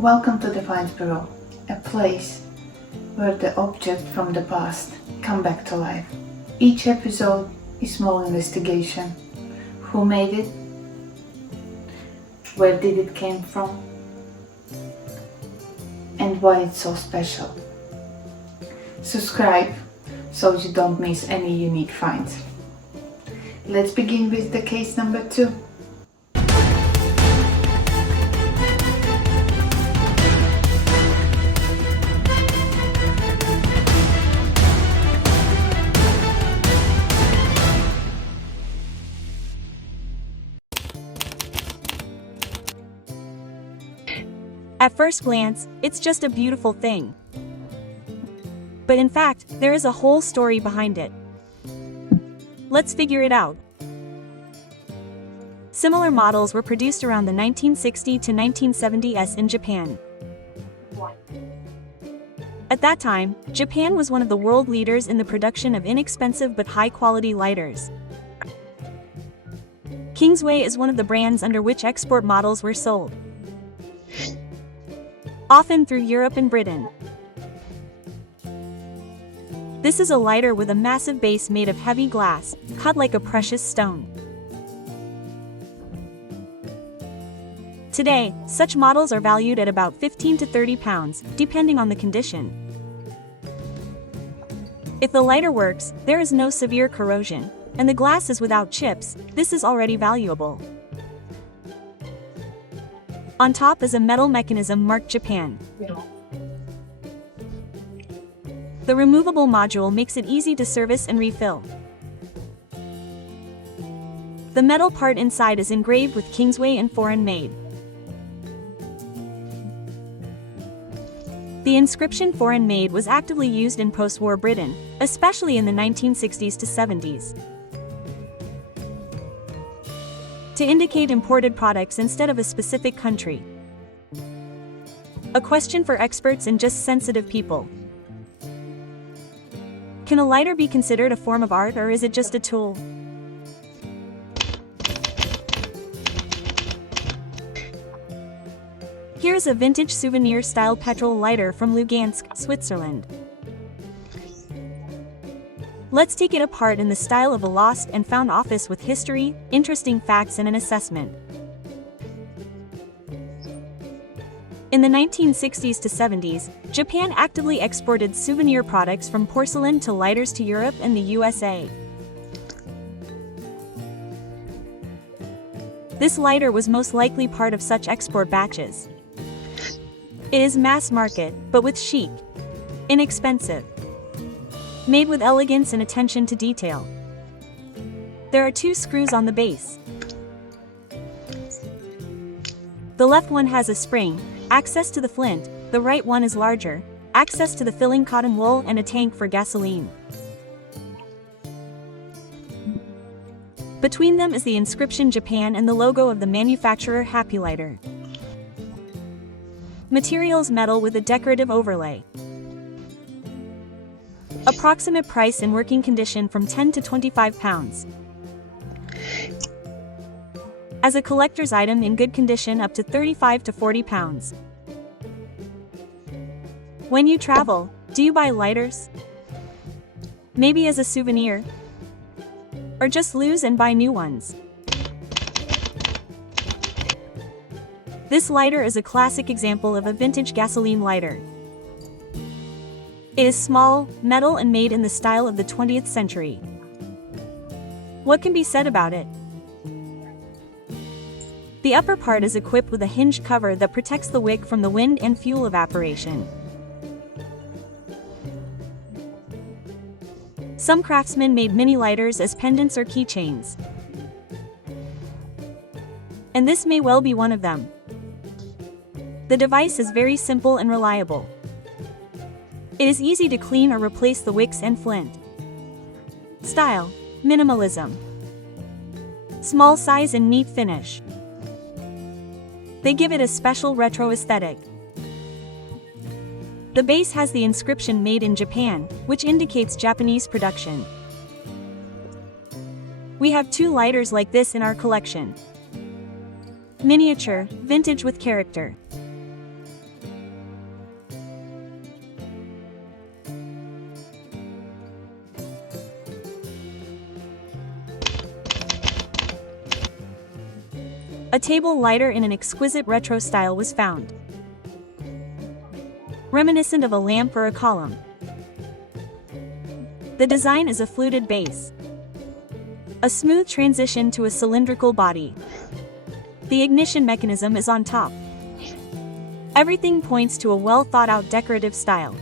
Welcome to the Finds Bureau, a place where the objects from the past come back to life. Each episode is a small investigation. Who made it? Where did it came from? And why it's so special. Subscribe so you don't miss any unique finds. Let's begin with the case number 2. At first glance, it's just a beautiful thing. But in fact, there is a whole story behind it. Let's figure it out. Similar models were produced around the 1960 to 1970s in Japan. At that time, Japan was one of the world leaders in the production of inexpensive but high-quality lighters. Kingsway is one of the brands under which export models were sold, often through Europe and Britain. This is a lighter with a massive base made of heavy glass, cut like a precious stone. Today, such models are valued at about 15 to 30 pounds, depending on the condition. If the lighter works, there is no severe corrosion, and the glass is without chips, this is already valuable. On top is a metal mechanism marked Japan. The removable module makes it easy to service and refill. The metal part inside is engraved with Kingsway and foreign made. The inscription foreign made was actively used in post-war Britain, especially in the 1960s to 70s. To indicate imported products instead of a specific country. A question for experts and just sensitive people. Can a lighter be considered a form of art, or is it just a tool? Here's a vintage souvenir-style petrol lighter from Lugansk, Switzerland. Let's take it apart in the style of a lost and found office with history, interesting facts and an assessment. In the 1960s to 70s, Japan actively exported souvenir products from porcelain to lighters to Europe and the USA. This lighter was most likely part of such export batches. It is mass market, but with chic. Inexpensive. Made with elegance and attention to detail. There are 2 screws on the base. The left one has a spring, access to the flint, the right one is larger, access to the filling cotton wool and a tank for gasoline. Between them is the inscription Japan and the logo of the manufacturer Happy Lighter. Materials metal with a decorative overlay. Approximate price in working condition from 10 to 25 pounds. As a collector's item in good condition up to 35 to 40 pounds. When you travel, do you buy lighters? Maybe as a souvenir? Or just lose and buy new ones? This lighter is a classic example of a vintage gasoline lighter. It is small, metal and made in the style of the 20th century. What can be said about it? The upper part is equipped with a hinged cover that protects the wick from the wind and fuel evaporation. Some craftsmen made mini lighters as pendants or keychains. And this may well be one of them. The device is very simple and reliable. It is easy to clean or replace the wicks and flint. Style: minimalism. Small size and neat finish. They give it a special retro aesthetic. The base has the inscription made in Japan, which indicates Japanese production. We have 2 lighters like this in our collection. Miniature, vintage with character. A table lighter in an exquisite retro style was found, reminiscent of a lamp or a column. The design is a fluted base, a smooth transition to a cylindrical body. The ignition mechanism is on top. Everything points to a well-thought-out decorative style.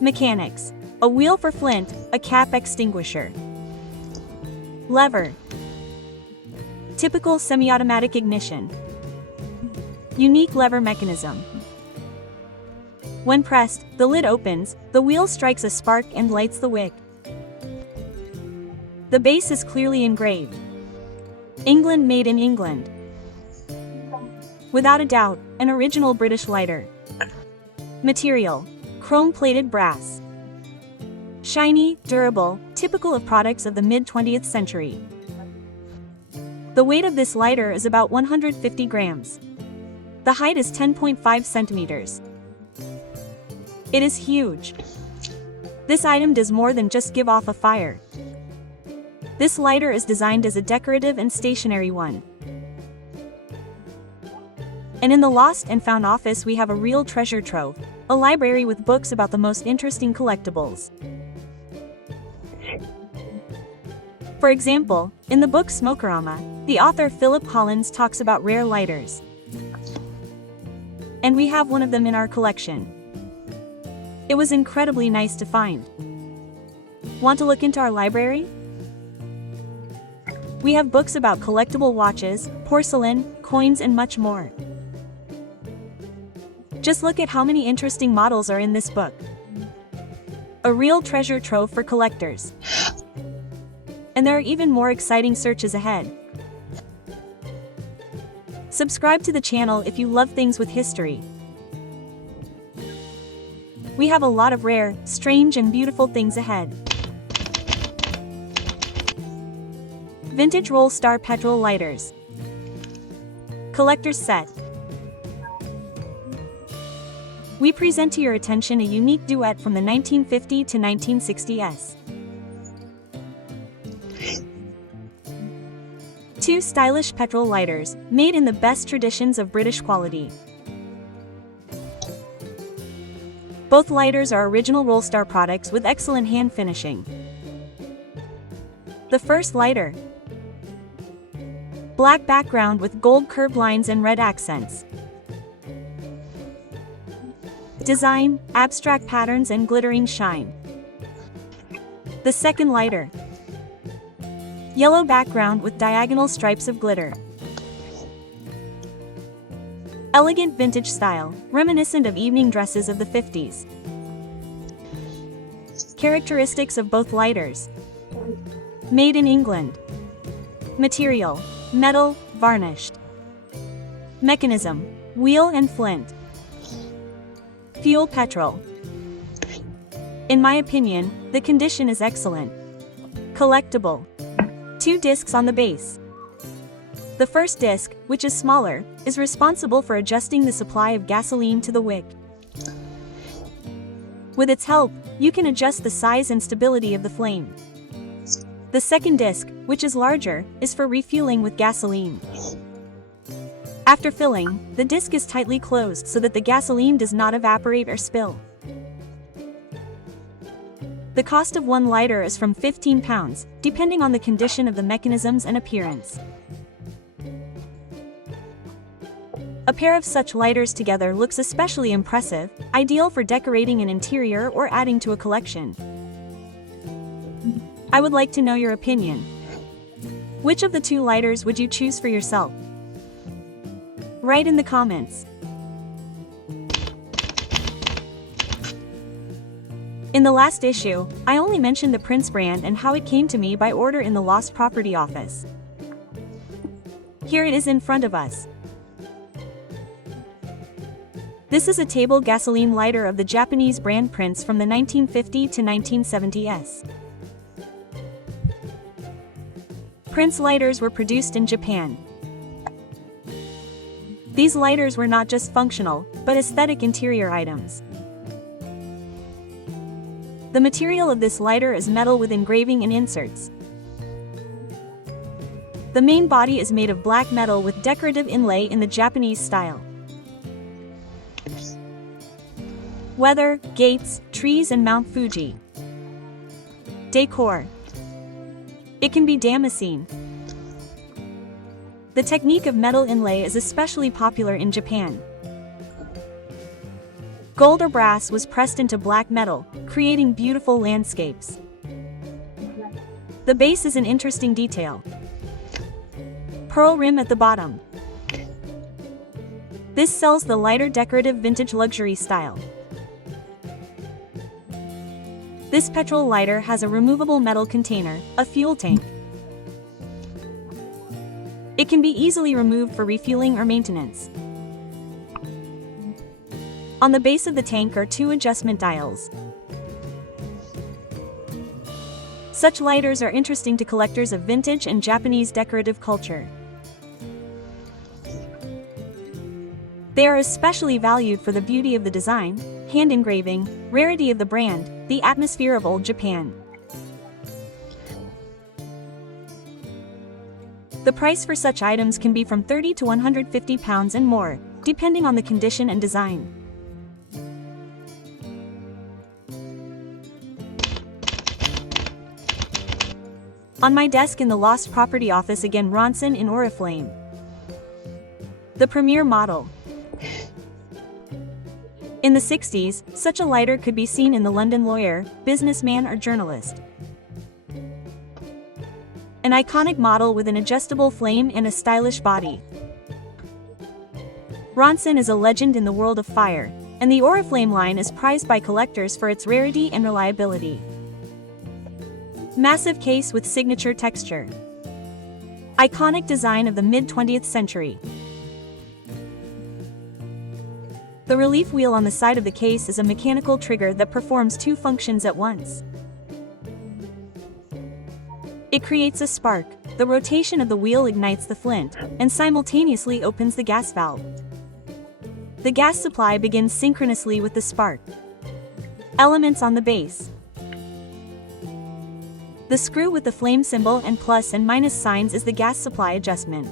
Mechanics: a wheel for flint, a cap extinguisher. Lever: typical semi-automatic ignition. Unique lever mechanism. When pressed, the lid opens, the wheel strikes a spark and lights the wick. The base is clearly engraved. England, made in England. Without a doubt, an original British lighter. Material: chrome-plated brass. Shiny, durable, typical of products of the mid-20th century. The weight of this lighter is about 150 grams. The height is 10.5 centimeters. It is huge. This item does more than just give off a fire. This lighter is designed as a decorative and stationary one. And in the Lost and Found office we have a real treasure trove, a library with books about the most interesting collectibles. For example, in the book Smokerama, the author Philip Collins talks about rare lighters. And we have one of them in our collection. It was incredibly nice to find. Want to look into our library? We have books about collectible watches, porcelain, coins, and much more. Just look at how many interesting models are in this book. A real treasure trove for collectors. And there are even more exciting searches ahead. Subscribe to the channel if you love things with history. We have a lot of rare, strange, and beautiful things ahead. Vintage Roll Star Petrol Lighters. Collector's Set. We present to your attention a unique duet from the 1950 to 1960s. Two stylish petrol lighters, made in the best traditions of British quality. Both lighters are original Rollstar products with excellent hand finishing. The first lighter. Black background with gold curved lines and red accents. Design, abstract patterns and glittering shine. The second lighter. Yellow background with diagonal stripes of glitter. Elegant vintage style, reminiscent of evening dresses of the 50s. Characteristics of both lighters. Made in England. Material: metal, varnished. Mechanism: wheel and flint. Fuel: petrol. In my opinion, the condition is excellent. Collectible. 2 discs on the base. The first disc, which is smaller, is responsible for adjusting the supply of gasoline to the wick. With its help, you can adjust the size and stability of the flame. The second disc, which is larger, is for refueling with gasoline. After filling, the disc is tightly closed so that the gasoline does not evaporate or spill. The cost of one lighter is from £15, depending on the condition of the mechanisms and appearance. A pair of such lighters together looks especially impressive, ideal for decorating an interior or adding to a collection. I would like to know your opinion. Which of the 2 lighters would you choose for yourself? Write in the comments. In the last issue, I only mentioned the Prince brand and how it came to me by order in the Lost Property office. Here it is in front of us. This is a table gasoline lighter of the Japanese brand Prince from the 1950 to 1970s. Prince lighters were produced in Japan. These lighters were not just functional, but aesthetic interior items. The material of this lighter is metal with engraving and inserts. The main body is made of black metal with decorative inlay in the Japanese style. Weather, gates, trees and Mount Fuji. Decor. It can be Damascene. The technique of metal inlay is especially popular in Japan. Gold or brass was pressed into black metal, creating beautiful landscapes. The base is an interesting detail. Pearl rim at the bottom. This sells the lighter decorative vintage luxury style. This petrol lighter has a removable metal container, a fuel tank. It can be easily removed for refueling or maintenance. On the base of the tank are 2 adjustment dials. Such lighters are interesting to collectors of vintage and Japanese decorative culture. They are especially valued for the beauty of the design, hand engraving, rarity of the brand, the atmosphere of old Japan. The price for such items can be from £30 to £150 and more, depending on the condition and design. On my desk in the Lost Property office again, Ronson in Oriflame. The premier model. In the 60s, such a lighter could be seen in the London lawyer, businessman or journalist. An iconic model with an adjustable flame and a stylish body. Ronson is a legend in the world of fire, and the Oriflame line is prized by collectors for its rarity and reliability. Massive case with signature texture. Iconic design of the mid-20th century. The relief wheel on the side of the case is a mechanical trigger that performs 2 functions at once. It creates a spark. The rotation of the wheel ignites the flint, and simultaneously opens the gas valve. The gas supply begins synchronously with the spark. Elements on the base. The screw with the flame symbol and plus and minus signs is the gas supply adjustment.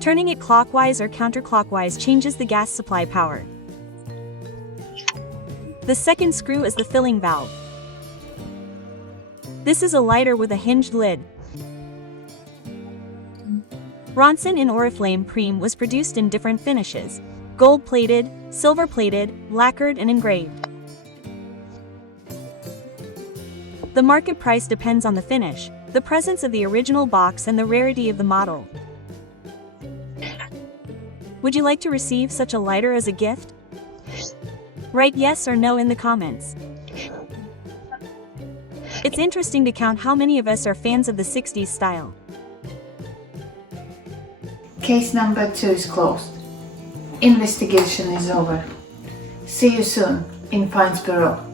Turning it clockwise or counterclockwise changes the gas supply power. The second screw is the filling valve. This is a lighter with a hinged lid. Ronson in Oriflame Prime was produced in different finishes: gold-plated, silver-plated, lacquered and engraved. The market price depends on the finish, the presence of the original box and the rarity of the model. Would you like to receive such a lighter as a gift? Write yes or no in the comments. It's interesting to count how many of us are fans of the 60s style. Case number 2 is closed. Investigation is over. See you soon in Finds Bureau.